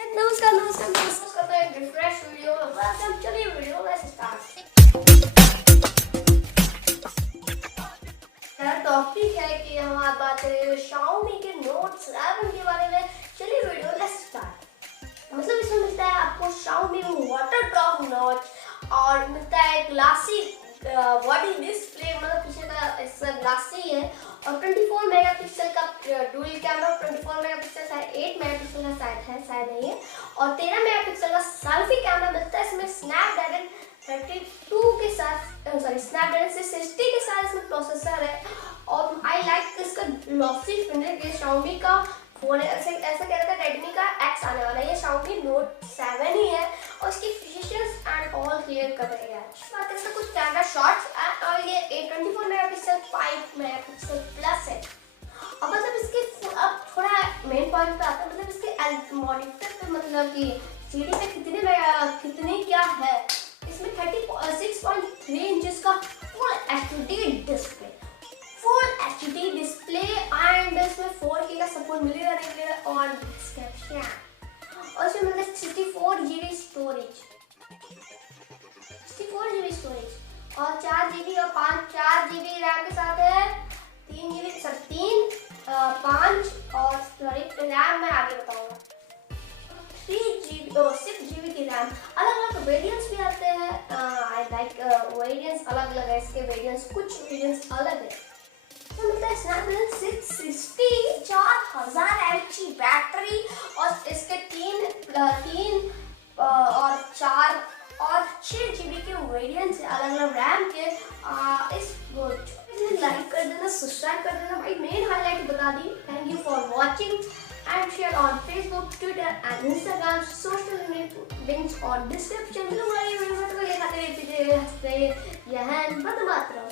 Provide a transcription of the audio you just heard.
नमस्कार करते हैं रिफ्रेश वीडियो में। वेलकम, चलिए वीडियो लेट्स स्टार्ट। टॉपिक है कि हम आज बात करेंगे Xiaomi के Note 7 के बारे में। चलिए वीडियो लेट्स स्टार्ट। मतलब इसमें मिलता है आपको Xiaomi वाटर ड्रॉप नॉच और मिलता है ग्लासी बॉडी डिस्प्ले, मतलब पीछे का इसका ग्लासी है और 24 मेगापिक्सल का डुअल कैमरा, 24 मेगापिक्सल शायद 8 मेगापिक्सल का शायद नहीं है, और 13 मेगापिक्सल का सेल्फी कैमरा मिलता है। इसमें स्नैपड्रैगन 32 के साथ स्नैपड्रैगन 660 के साथ इसमें प्रोसेसर है और आई लाइक इसका ग्लॉसी फिनिश। ये Xiaomi का फोन है, ऐसा कह रहा था Redmi का X आने वाला है। ये Xiaomi Note 7 ही है और इसकी फीचर्स एंड ऑल क्लियर कर रही है। बात करें तो कुछ कैमरा शॉट्स और ये 24 मेगापिक्सल 5 मेगापिक्सल प्लस है। अब मतलब इसके अब थोड़ा मेन पॉइंट पे आता है, मतलब इसके मॉनिटर पे मतलब कि सीडी पे कितने क्या है। इसमें 36.3 इंचेस का फुल एचडी डिस्प्ले एंड इसमें 4K का सपोर्ट मिलेगा और डिस्क्रिप्शन और इसमें मतलब 64 GB स्टोरेज और 4 GB और 4 GB रैम के साथ है। 5 और रैम मैं आगे बताऊंगा। 3 GB और 6 GB की रैम। अलग-अलग वेरिएंट्स भी आते हैं। आई लाइक वेरिएंट्स अलग-अलग है, इसके वेरिएंट्स कुछ वेरिएंट्स अलग है। तो मतलब स्नैपड्रैगन 660 4000 mAh की बैटरी और इसके 3 और 4 और 6 GB के वेरिएंट्स अलग-अलग रैम के। इस लाइक कर देना, सब्सक्राइब कर देना। भाई मेन हाईलाइट बता दी। Thank you for watching and share on Facebook, Twitter and Instagram. Social links और डिस्क्रिप्शन में। वीडियो में तो लिखा है यह है बंद मातरम।